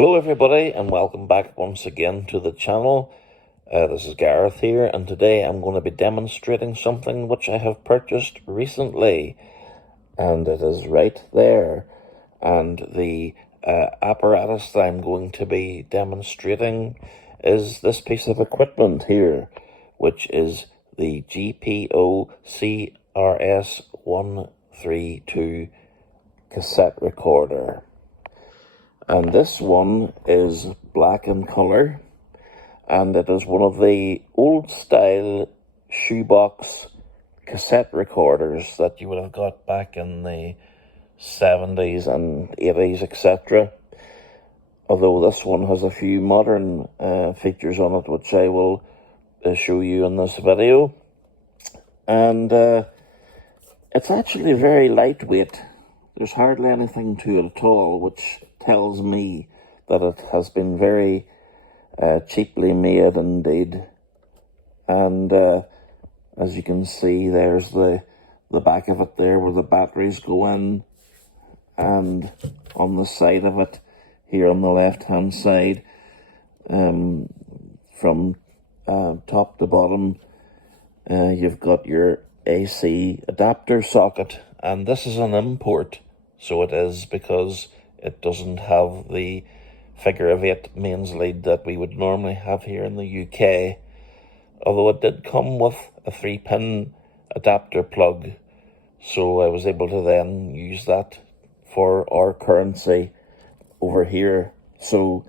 Hello everybody and welcome back once again to the channel. This is Gareth here, and today I'm going to be demonstrating something which I have purchased recently, and it is right there. And the apparatus that I'm going to be demonstrating is this piece of equipment here, which is the GPO CRS132 cassette recorder. And this one is black in colour, and it is one of the old style shoebox cassette recorders that you would have got back in the 70s and 80s, etc. Although this one has a few modern features on it, which I will show you in this video. And it's actually very lightweight. There's hardly anything to it at all, which tells me that it has been very cheaply made indeed. And as you can see, there's the back of it there where the batteries go in, and on the side of it here on the left hand side, from top to bottom, you've got your AC adapter socket, and this is an import, so it is, because it doesn't have the figure of 8 mains lead that we would normally have here in the UK, although it did come with a 3-pin adapter plug, so I was able to then use that for our currency over here. So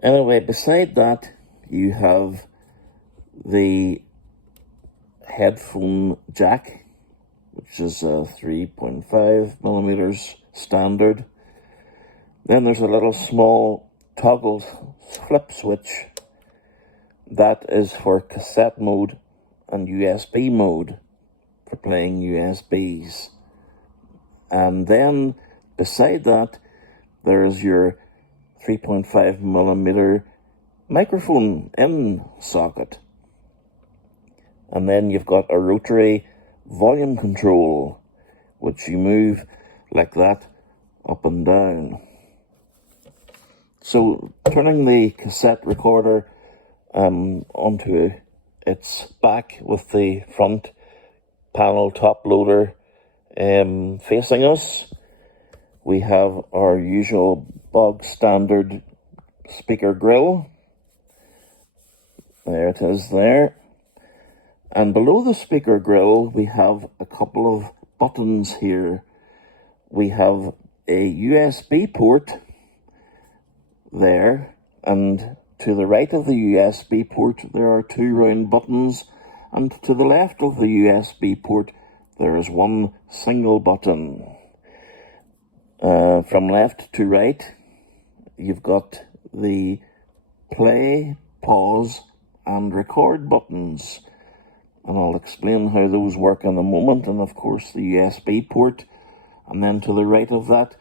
anyway, beside that, you have the headphone jack, which is 3.5 millimeters standard. Then there's a little small toggle flip switch that is for cassette mode and USB mode, for playing USBs. And then beside that, there is your 3.5 millimeter microphone in socket. And then you've got a rotary volume control, which you move like that up and down. So turning the cassette recorder onto its back with the front panel top loader facing us, we have our usual bog standard speaker grill. There it is there. And below the speaker grill, we have a couple of buttons here. We have a USB port there, and to the right of the USB port there are 2 round buttons, and to the left of the USB port there is one single button. From left to right, you've got the play, pause and record buttons, and I'll explain how those work in a moment. And of course the USB port, and then to the right of that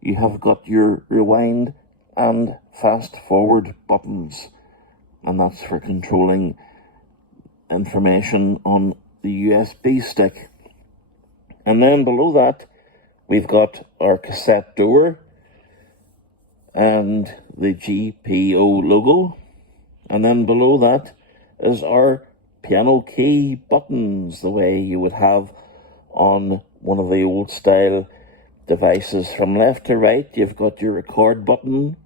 you have got your rewind and fast forward buttons, and that's for controlling information on the USB stick. And then below that we've got our cassette door and the GPO logo, and then below that is our piano key buttons, the way you would have on one of the old style devices. From left to right you've got your record button,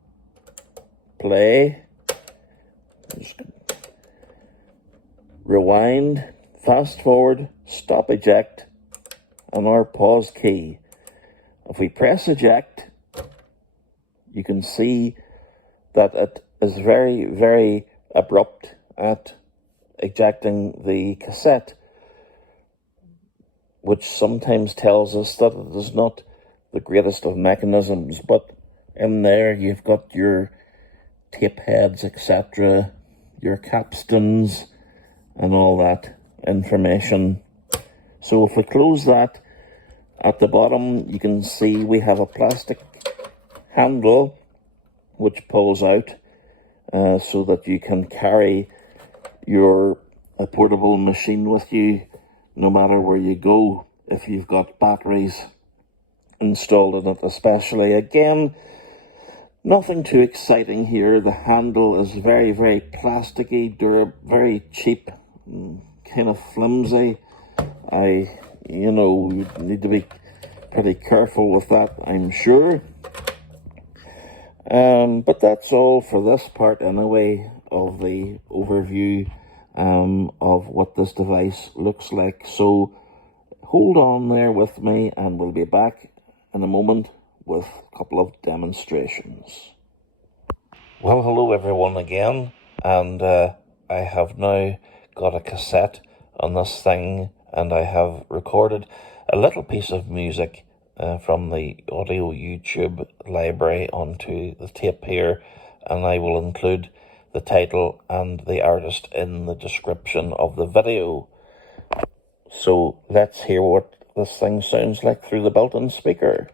play, rewind, fast forward, stop eject, and our pause key. If we press eject, you can see that it is very, very abrupt at ejecting the cassette, which sometimes tells us that it is not the greatest of mechanisms. But in there you've got your tape heads, etc., your capstans and all that information. So if we close that, at the bottom you can see we have a plastic handle which pulls out so that you can carry your portable machine with you no matter where you go, if you've got batteries installed in it especially. Again, Nothing too exciting here. The handle is very, very plasticky, durable, very cheap, kind of flimsy. You need to be pretty careful with that, I'm sure. But that's all for this part anyway of the overview of what this device looks like. So hold on there with me and we'll be back in a moment with a couple of demonstrations. Well, hello everyone again, and I have now got a cassette on this thing, and I have recorded a little piece of music from the audio YouTube library onto the tape here, and I will include the title and the artist in the description of the video. So let's hear what this thing sounds like through the built-in speaker.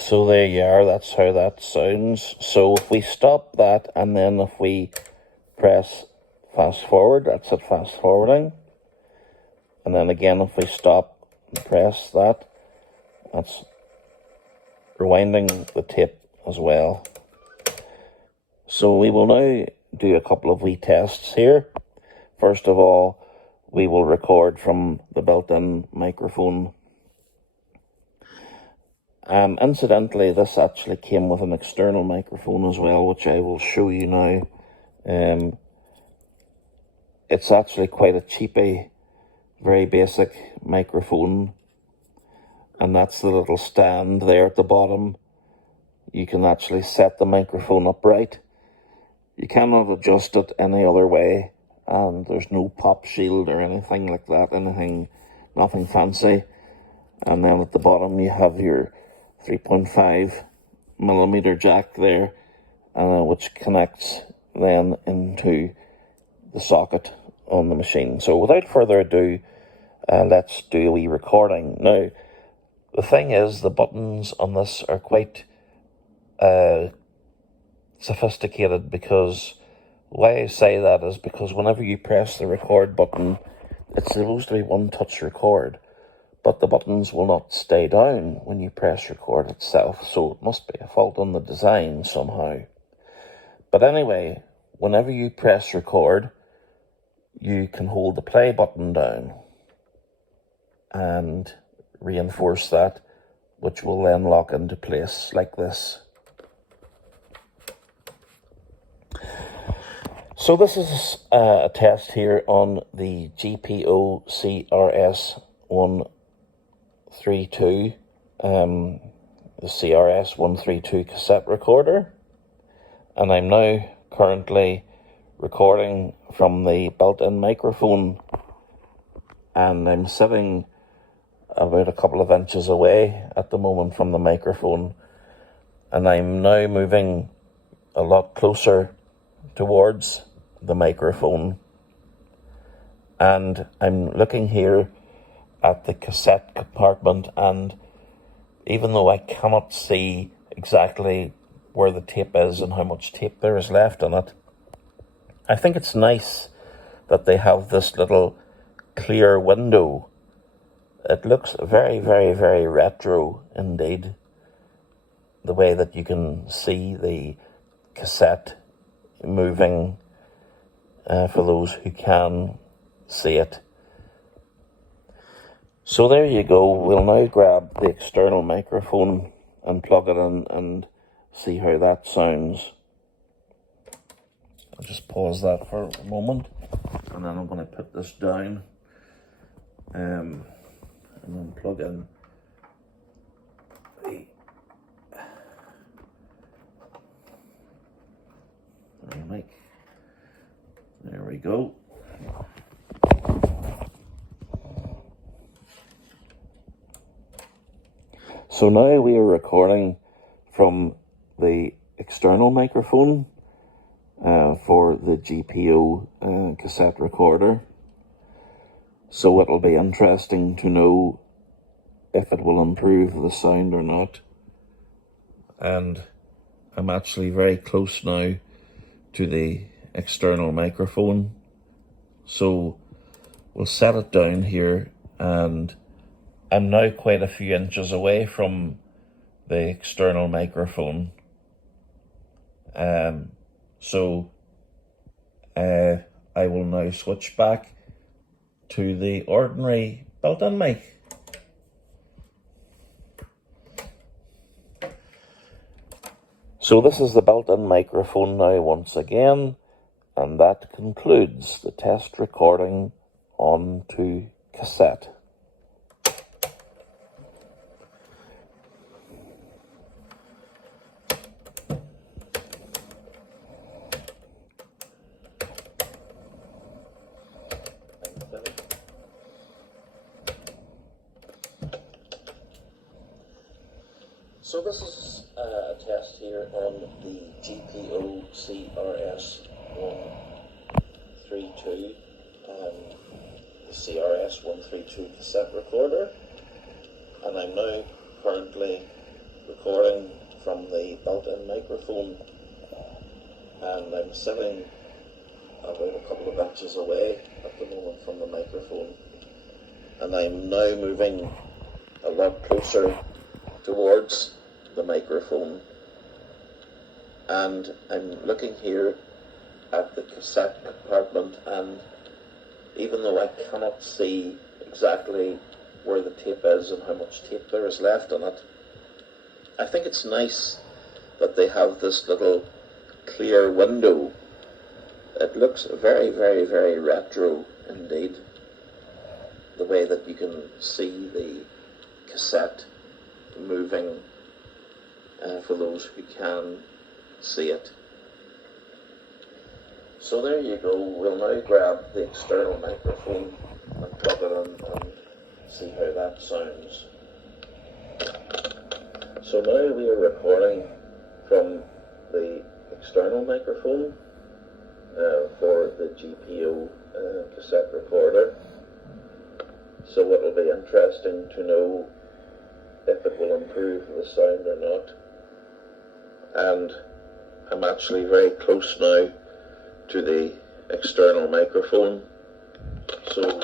So there you are, that's how that sounds. So if we stop that, and then if we press fast forward, that's it, fast forwarding. And then again, if we stop and press that, that's rewinding the tape as well. So we will now do a couple of wee tests here. First of all, we will record from the built-in microphone. Incidentally, this actually came with an external microphone as well, which I will show you now. It's actually quite a cheapy, very basic microphone, and that's the little stand there at the bottom. You can actually set the microphone upright. You cannot adjust it any other way, and there's no pop shield or anything like that, nothing fancy. And then at the bottom you have your 3.5mm jack there, which connects then into the socket on the machine. So without further ado, let's do a wee recording. Now, the thing is, the buttons on this are quite sophisticated, because why I say that is because whenever you press the record button, it's supposed to be one touch record, but the buttons will not stay down when you press record itself, so it must be a fault on the design somehow. But anyway, whenever you press record, you can hold the play button down and reinforce that, which will then lock into place like this. So this is a test here on the GPO CRS132, the CRS132 cassette recorder, and I'm now currently recording from the built-in microphone, and I'm sitting about a couple of inches away at the moment from the microphone, and I'm now moving a lot closer towards the microphone, and I'm looking here at the cassette compartment, and even though I cannot see exactly where the tape is and how much tape there is left on it, I think it's nice that they have this little clear window. It looks very, very, very retro indeed, the way that you can see the cassette moving, for those who can see it. So there you go. We'll now grab the external microphone and plug it in and see how that sounds. I'll just pause that for a moment, and then I'm going to put this down and then plug in the mic. There we go. So now we are recording from the external microphone for the GPO cassette recorder. So it'll be interesting to know if it will improve the sound or not. And I'm actually very close now to the external microphone. So we'll set it down here, and I'm now quite a few inches away from the external microphone. So I will now switch back to the ordinary built-in mic. So this is the built-in microphone now once again, and that concludes the test recording onto cassette. So this is a test here on the GPO CRS132 the CRS132 cassette recorder, and I'm now currently recording from the built-in microphone, and I'm sitting about a couple of inches away at the moment from the microphone, and I'm now moving a lot closer towards the microphone, and I'm looking here at the cassette compartment, and even though I cannot see exactly where the tape is and how much tape there is left on it, I think it's nice that they have this little clear window. It looks very, very, very retro indeed, the way that you can see the cassette moving for those who can see it. So there you go. We'll now grab the external microphone and plug it in and see how that sounds. So now we are recording from the external microphone for the GPO cassette recorder. So it'll be interesting to know if it will improve the sound or not. And I'm actually very close now to the external microphone. So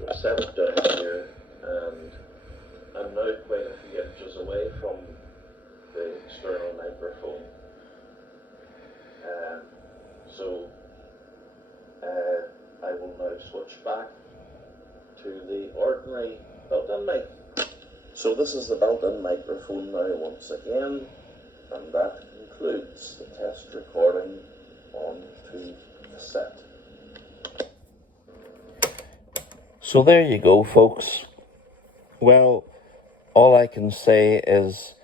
we'll set it down here, and I'm now quite a few inches away from the external microphone. So I will now switch back to the ordinary built-in mic. So this is the built-in microphone now once again, and that concludes the test recording onto cassette. So there you go, folks. Well, all I can say is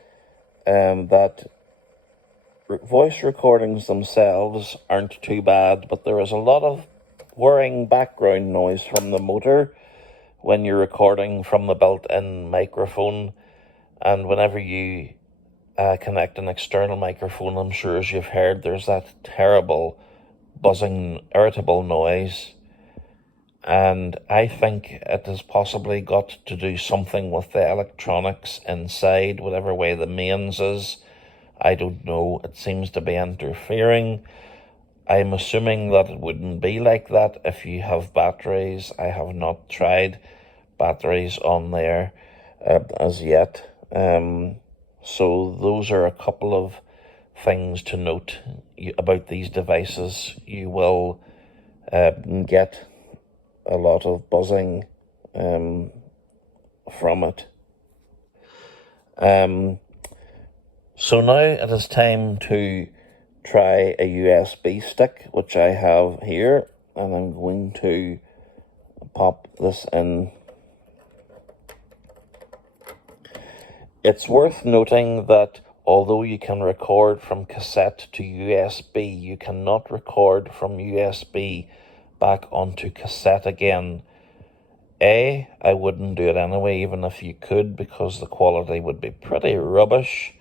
that voice recordings themselves aren't too bad, but there is a lot of whirring background noise from the motor when you're recording from the built-in microphone, and whenever you connect an external microphone, I'm sure as you've heard, there's that terrible buzzing, irritable noise. And I think it has possibly got to do something with the electronics inside, whatever way the mains is. I don't know, it seems to be interfering. I'm assuming that it wouldn't be like that if you have batteries. I have not tried batteries on there as yet. So those are a couple of things to note about these devices. You will get a lot of buzzing from it. So now it is time to try a USB stick, which I have here, and I'm going to pop this in. It's worth noting that although you can record from cassette to USB, you cannot record from USB back onto cassette again. A, I wouldn't do it anyway, even if you could, because the quality would be pretty rubbish.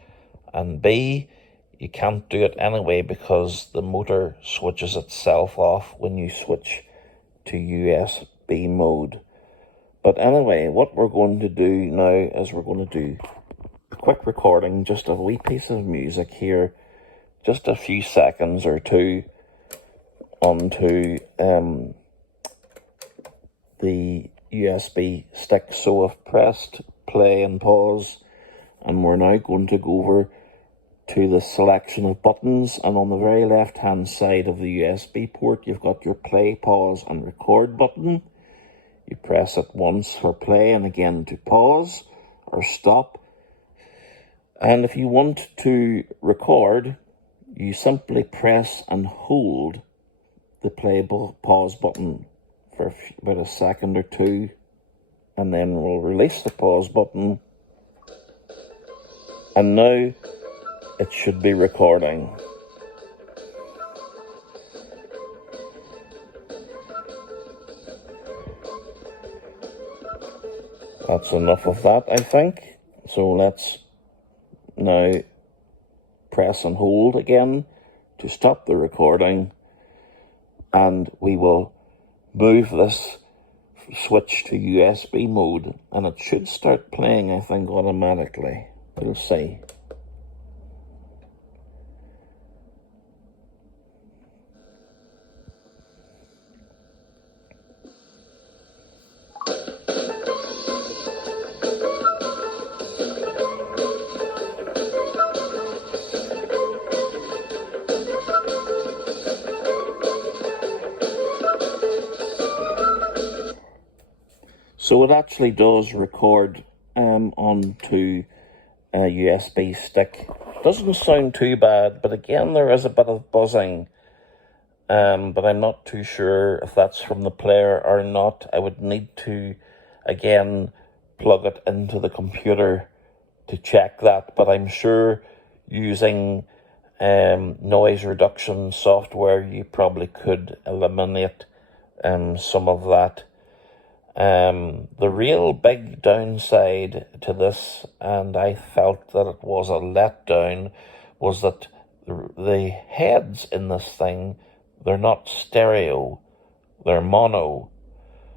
And B, you can't do it anyway because the motor switches itself off when you switch to USB mode. But anyway, what we're going to do now is we're going to do a quick recording, just a wee piece of music here, just a few seconds or two onto the USB stick. So I've pressed play and pause, and we're now going to go over to the selection of buttons, and on the very left hand side of the USB port you've got your play, pause and record button. You press it once for play and again to pause or stop. And if you want to record, you simply press and hold the play pause button for about a second or two, and then we'll release the pause button, and now it should be recording. That's enough of that, I think. So let's now press and hold again to stop the recording, and we will move this switch to USB mode, and it should start playing, I think, automatically. We'll see. So it actually does record onto a USB stick. Doesn't sound too bad, but again there is a bit of buzzing, but I'm not too sure if that's from the player or not. I would need to again plug it into the computer to check that, but I'm sure using noise reduction software you probably could eliminate some of that. The real big downside to this, and I felt that it was a letdown, was that the heads in this thing, they're not stereo, they're mono.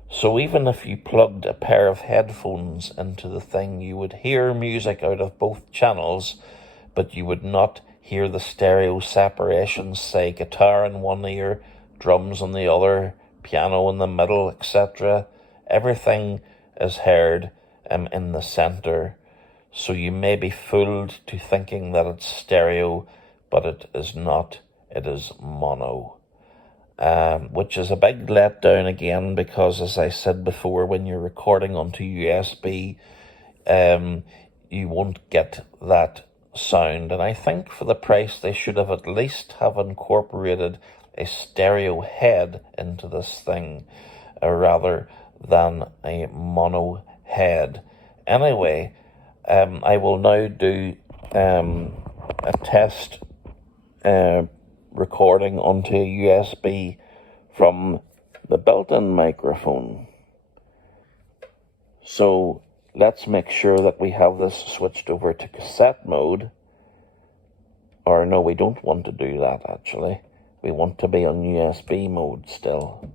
So even if you plugged a pair of headphones into the thing, you would hear music out of both channels, but you would not hear the stereo separations, say guitar in one ear, drums on the other, piano in the middle, etc. Everything is heard in the center, so you may be fooled to thinking that it's stereo, but it is not. It is mono, which is a big letdown again, because as I said before, when you're recording onto USB, you won't get that sound. And I think for the price they should have at least have incorporated a stereo head into this thing, rather than a mono head. Anyway, I will now do a test recording onto USB from the built-in microphone. So let's make sure that we have this switched over to cassette mode. Or no, we don't want to do that actually. We want to be on USB mode still.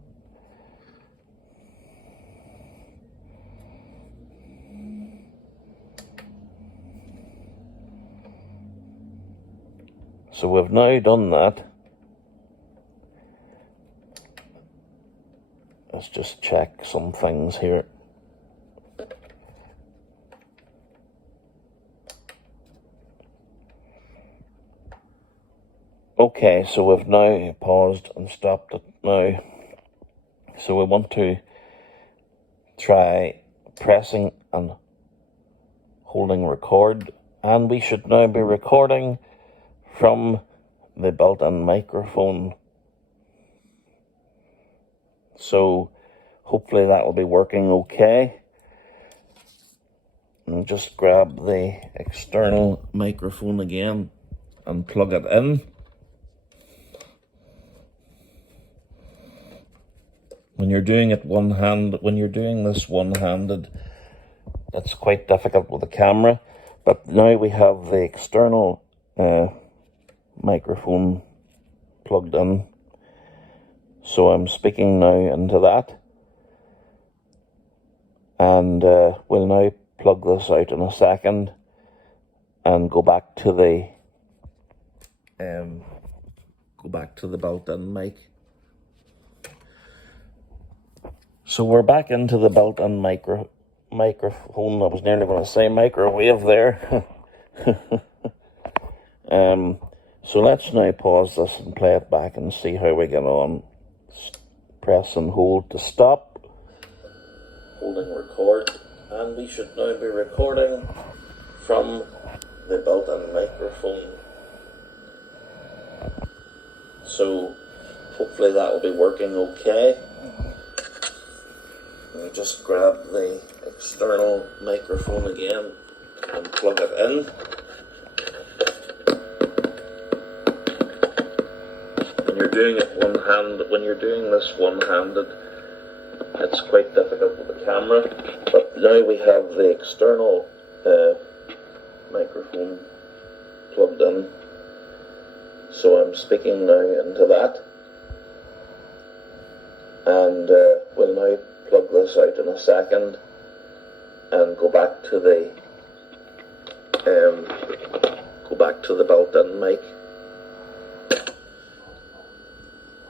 So we've now done that. Let's just check some things here. Okay, so we've now paused and stopped it now. So we want to try pressing and holding record and we should now be recording from the built-in microphone. So hopefully that will be working okay. And just grab the external microphone again and plug it in. When you're doing this one-handed, it's quite difficult with the camera. But now we have the external microphone plugged in. So I'm speaking now into that. And we'll now plug this out in a second and go back to the built-in mic. So we're back into the built-in microphone. I was nearly going to say microwave there. So let's now pause this and play it back and see how we get on. Press and hold to stop. Holding record. And we should now be recording from the built-in microphone. So hopefully that will be working okay. You just grab the external microphone again and plug it in. When you're doing this one-handed, it's quite difficult with the camera. But now we have the external microphone plugged in. So I'm speaking now into that. And we'll now plug this out in a second and go back to the built-in mic.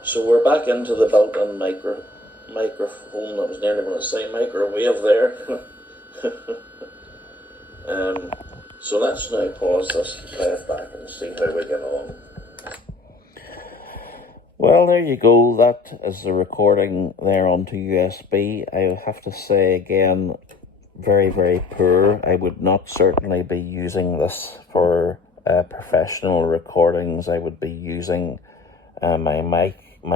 So we're back into the built-in microphone. I was nearly going to say microwave there. So let's now pause this and play it back and see how we get on. Well, there you go. That is the recording there onto USB. I have to say again, very, very poor. I would not certainly be using this for professional recordings. I would be using my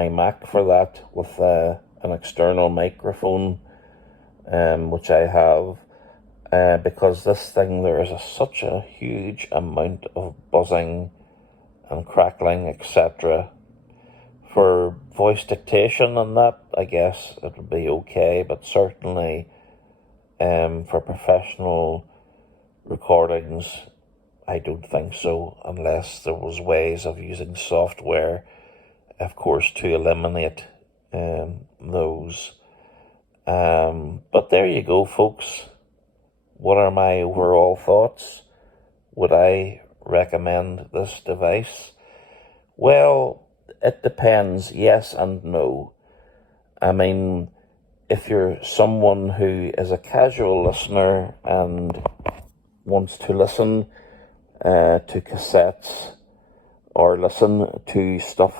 Mac for that with an external microphone, which I have. Because this thing, there is such a huge amount of buzzing and crackling, etc. For voice dictation and that, I guess it would be okay, but certainly for professional recordings, I don't think so, unless there was ways of using software, of course, to eliminate those. But there you go, folks. What are my overall thoughts? Would I recommend this device? Well, it depends, yes and no. I mean, if you're someone who is a casual listener and wants to listen to cassettes or listen to stuff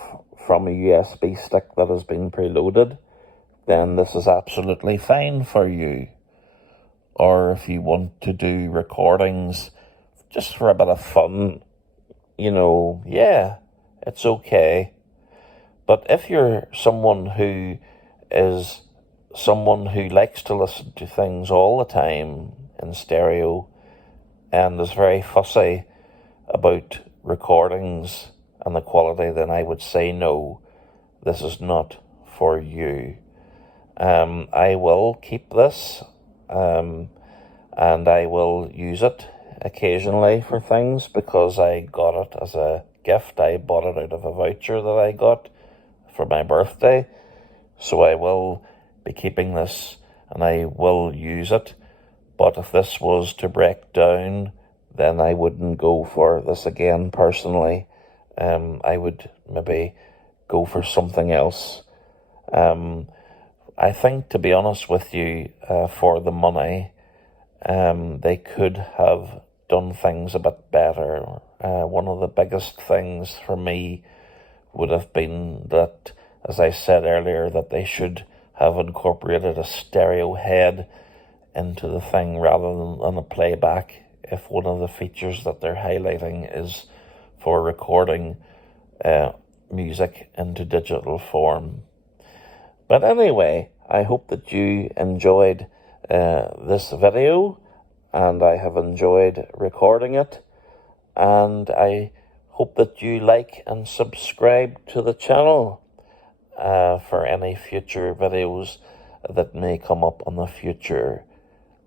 from a USB stick that has been preloaded, then this is absolutely fine for you. Or if you want to do recordings just for a bit of fun, yeah, it's okay. But if you're someone who likes to listen to things all the time in stereo and is very fussy about recordings and the quality, then I would say no, this is not for you. I will keep this and I will use it occasionally for things because I got it as a gift. I bought it out of a voucher that I got for my birthday. So I will be keeping this and I will use it. But if this was to break down, then I wouldn't go for this again personally. I would maybe go for something else. I think, to be honest with you, for the money, they could have done things a bit better. One of the biggest things for me would have been that, as I said earlier, that they should have incorporated a stereo head into the thing rather than a playback if one of the features that they're highlighting is for recording music into digital form. But anyway, I hope that you enjoyed this video, and I have enjoyed recording it, and I hope that you like and subscribe to the channel for any future videos that may come up in the future.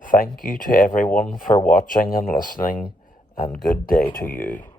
Thank you to everyone for watching and listening, and good day to you.